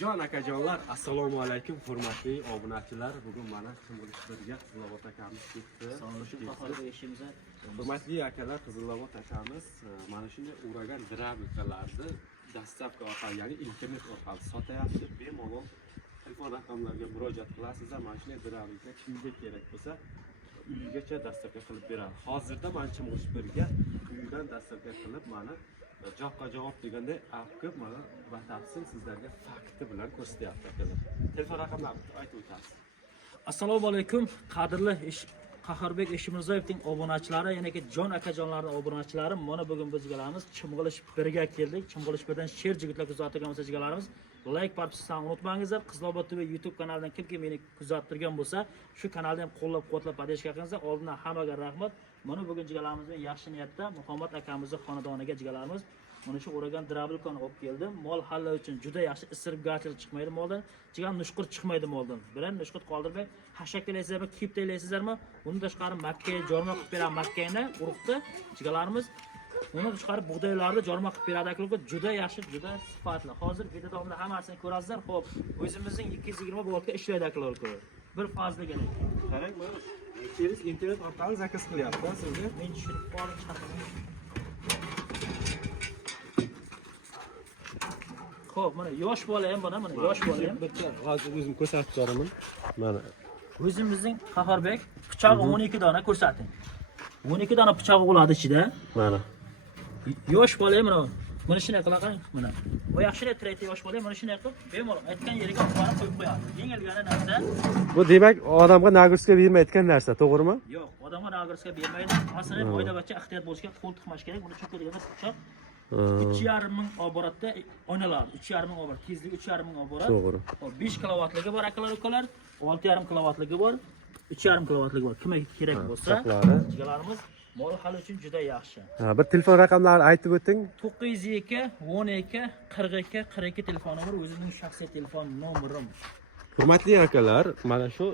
Jon akajonlar, assalomu alaykum hurmatli obunachilar. Bugun mana Qizilobodga Qizilobod akamiz ketdi. Hurmatli akalar, Qizilobod akamiz mana shunday uragan drabikalarni dastavka orqali, ya'ni internet orqali sotyapti. Bemalol telefon raqamlariga murojaat qilasizlar. Mana shunday drabika kimga kerak bo'lsa uyigacha dastavka qilib beradi. Hozirda mana Chimg'ishbirga uyidan dastavka qilib mana javobga javob deganday aqib mana batafsil sizlarga fakti bilan ko'rsatyapti akalar. Telefon raqamlarini aytib o'tamiz. Assalomu alaykum qadrli Qahorbek Eshmirzoyevning obunachilari, yana ki Jon akajonlarning obunachilari. Mana bugun biz galamiz Chimg'ilish 1 ga keldik. Chimg'ilish 1 dan sher jigitlar kuzatgan bo'lsa jigalarimiz like bosishni unutmangizlar. Qizilobod TV YouTube kanalidan kimki meni kuzattirgan bo'lsa, shu kanalni ham qo'llab-quvvatlab podeshka qilingizlar. Oldindan hammaga rahmat. Mana bugun jigalarimizni yaxshi niyatda Muhammad akamizning xonadoniga jigalarimiz mana shu o'ragan drabilkani olib keldim. Mol halla uchun juda yaxshi isiribgarchilik chiqmaydi moldan. Jigan nushqur chiqmaydi moldan. Bilan nushqur qoldirmay, hashaklaysiz-mi, kiptaylaysizlarmi? Uni tashqari Makkaga jorma qilib beradi. Makkani urug'da jigalarimiz uni tashqari bug'doylarni jorma qilib beradi akalar. Juda yaxshi, juda sifatli. Hozir video davomida hammasini ko'rasizlar. Xo'p, o'zimizning 220 voltga ishlaydi akalar. Bir fazla kerak. Qarang, mana Cheris internet orqali zakaz qilyapti sizga. Men tushirib qolib chiqaman. Xo'p, mana yosh bola ham mana yosh bola ham. Bitta hozir o'zim ko'rsatib beraman. Mana O'zimizning Qahorbek pichog'i 12 dona ko'rsating. 12 dona pichog'i bo'ladi ichida. mana Yosh bola ham mana shunday qilaqang mana. Bu yaxshi treyt yosh bola mana shunday qilib bemalol aytgan yeriga olib qo'yib qo'yadi. Yengilgani narsa. bu demak odamga nagruska bermayotgan narsa, to'g'rimi? Yo'q, odamga nagruska bermaydi. Masalan, boydabacha ehtiyot bo'lishga qo'l tiqmash kerak. Buni cho'kadigan pichoq 3,5 ming oborotda o'ynaladi. 3,5 ming oborot, tezligi 3,5 ming oborot. To'g'ri. 5 kilovatligi bor akalar ukalar, 6,5 kilovatligi bor, 3,5 kilovatligi bor. Kimga kerak bo'lsa, jigalarimiz mol hali uchun juda yaxshi. Bir telefon raqamlarini aytib o'ting. 902 12 42 42 telefon nomeri, o'zimning shaxsiy telefon nomerim. Hurmatli akalar, mana shu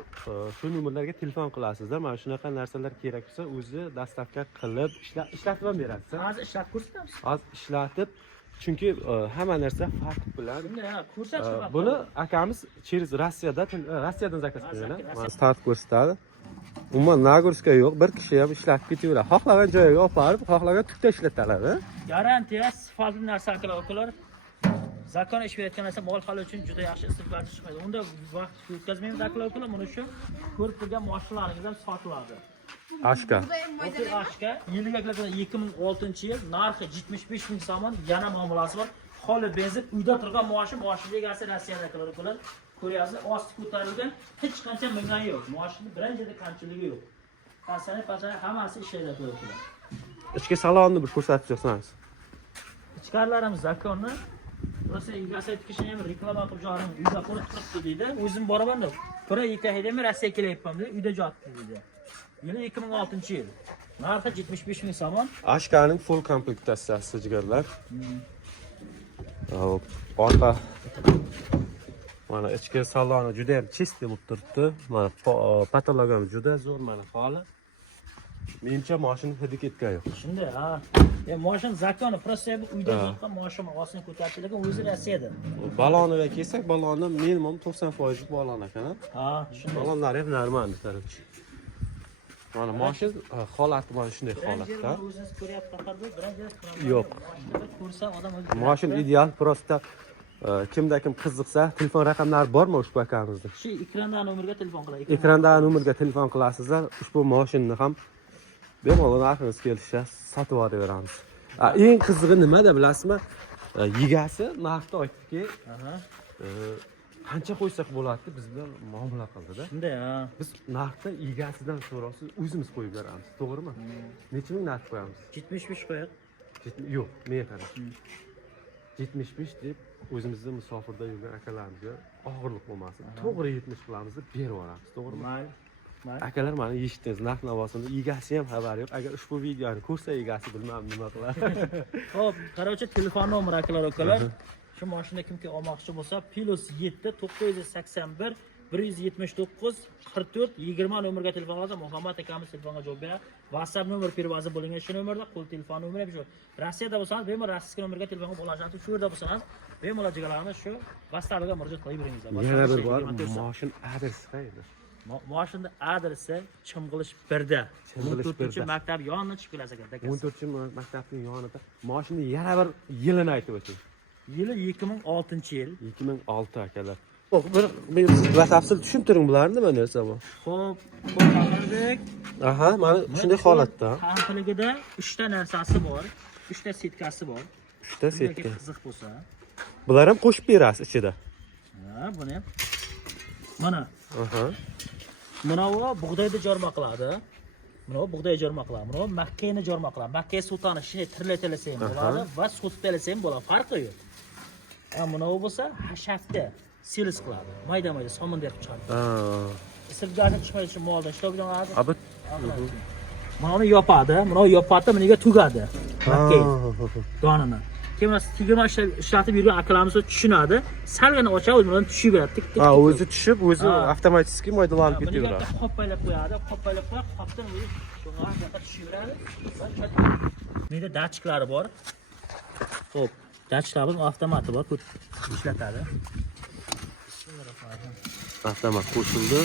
nomerlarga telefon qilasizlar. Mana shunaqa narsalar kerak bo'lsa, o'zi dastavka qilib ishlatib ham berasiz. Hozir ishlab ko'rsatamiz. Hozir ishlatib, chunki hamma narsa fakt bilan. Ko'rsatib. Buni akamiz Cheris Rossiyadan zakaz qilgan. Mana start ko'rsatadi. Umuman nagruska yo'q, bir kishi ham ishlatib ketaveradi. Xohlagan joyiga olib borib, xohlagan tukda ishlatadi. Garantiya sifatli narsa akalar. Zakon ish berayotgan narsa mol hali uchun juda yaxshi istifodasi chiqadi. Unda vaqt o'tkazmaymiz akalar, mana shu ko'rib turgan mashinalarimiz ham sotiladi. Ashka. Ashka yiliga 2006-yil narxi 75 ming so'm, yana muomalasi bor. Xoli benzin uyda turgan mashina egasi Rossiyada akalar. Ko'ryapsizlar, osti ko'tarilgan, hech qancha mingani yo'q. Mashina birinchida kamchiligi yo'q. Pasani hammasi ishlaydi akalar. Ichki salonni bir ko'rsatib bersangiz. Ichkarilarimiz zakonni Rosa egasi aytishini ham reklama qilib jorim uyda qurib turibdi deydi. O'zim boraman-da. Pura yetaydimi Rossiyaga kelyapman deydi. Uyda jotdi deydi. Yili 2006-yil. Narxi 75 ming so'm. Ashkaning full komplektatsiyasi jigarlar. Hop, orqa mana ichki saloni juda ham chist bo'lib turibdi. Mana patologiyamiz juda zo'r mana holi. Menimcha mashina hidi ketgan yo'q. Shunday, ha. Mashina zakoni prosta uyda yo'qqa mashina osini ko'tarishlarga o'zi Rossiyada. Baloniga kelsak, balonni minimum 90% balon ekan. Ha, shunday. Balonlar ham normal tarafchi. Mana mashina holati mana shunday holatda. O'zingiz ko'ryapsizlar, birinchi Yo'q. ko'rsa odam Mashina ideal, prosta kimda kim qiziqsa, telefon raqamlari bormi ushbu akamizda? Shu ekrandagi nomerga telefon qiling. Ekrandagi nomerga telefon qilasizlar. Ushbu mashinani ham bemalol narxingiz kelishsa sotib yuboramiz. Eng qizig'i nimada bilasizmi? Yigasi narxni aytdiki, qancha qo'ysak bo'ladi biz bilan muomala qildi-da. Shunday, ha. Biz narxni egasidan so'rasiz, o'zimiz qo'yib beramiz, to'g'rimi? Necha ming narx qo'yamiz? 75 qo'yadi. Yo'q, men qarang. 75 deb o'zimizda musofirda yurgan akalarimizga og'irlik bo'lmasin. To'g'ri 70 qilamiz deb berib yuboramiz, to'g'rimi? Mayli. Akalar mana eshitdingiz, narx navosini egasi ham xabar yo'q. Agar ushbu videoni ko'rsa egasi bilmam nima qilar. Xo'p, qarovchi telefon nomeri akalar. Shu mashina kimki olmoqchi bo'lsa +7 981 179 44 20 nomerga telefon qilsa Muhammad akamiz telefonga javob beradi. WhatsApp nomer перевоzi bo'lingan shu nomerda, qo'l telefon nomeri shu. Rossiyada bo'lsangiz, bemalol rossiya nomerga telefonga bo'lasiz. Shu yerda bo'lsangiz, bemalol jigarlarimiz shu WhatsAppga murojaat qilaveringizlar. Yana bir bor, mashina adresi qayerda? Mashina adresi Chimg'ilish 1da. Chimg'ilish 1da. Maktab yonidan chiqib kelasiz ekan. 14-maktabning yonida. Mashina yana bir yilini aytib o'ting. Yili 2006-yil. 2006 akalar. Bir batafsil tushuntiring bularni nima narsa bu? Xo'p, Qaharbek. Aha, mana shunday holatda. Hampiligida 3 ta narsasi bor. 3 ta setkasi bor. 3 ta setka. Qiziq bo'lsa. Bular ham qo'shib berasiz ichida. Ha, buni ham. Mana. Aha. Mana bu bug'doyni jorma qiladi. Mana bu bug'doy jorma qiladi. Mana bu makkani jorma qiladi. Makka sultoni shuni tirlatilasa ham bo'ladi va sotib ham bo'ladi. Farqi yo'q. Mana bu bo'lsa hashafda silis qiladi. Mayda-mayda somonda qilib chiqadi. Sirgarni chiqmaydi shu moldan ishtab oladi. Abi. Mana uni yopadi. Mana bu yopadi, meniga tugadi. Makka donini. Keyin tugama ishlatib yurgan akalarimiz tushunadi. Salgina ochadi, bundan tushib beradi. Tik tik. Ha, o'zi tushib, o'zi avtomatik maydalanib ketaveradi. Qoppaylab qo'yadi, qoppaylab qo'yib, qopdan o'zi shunga tushib beradi. Menda datchiklari bor. Xo'p, datchiklarimiz avtomati bor, ishlatadi. Avtomat qo'shildi.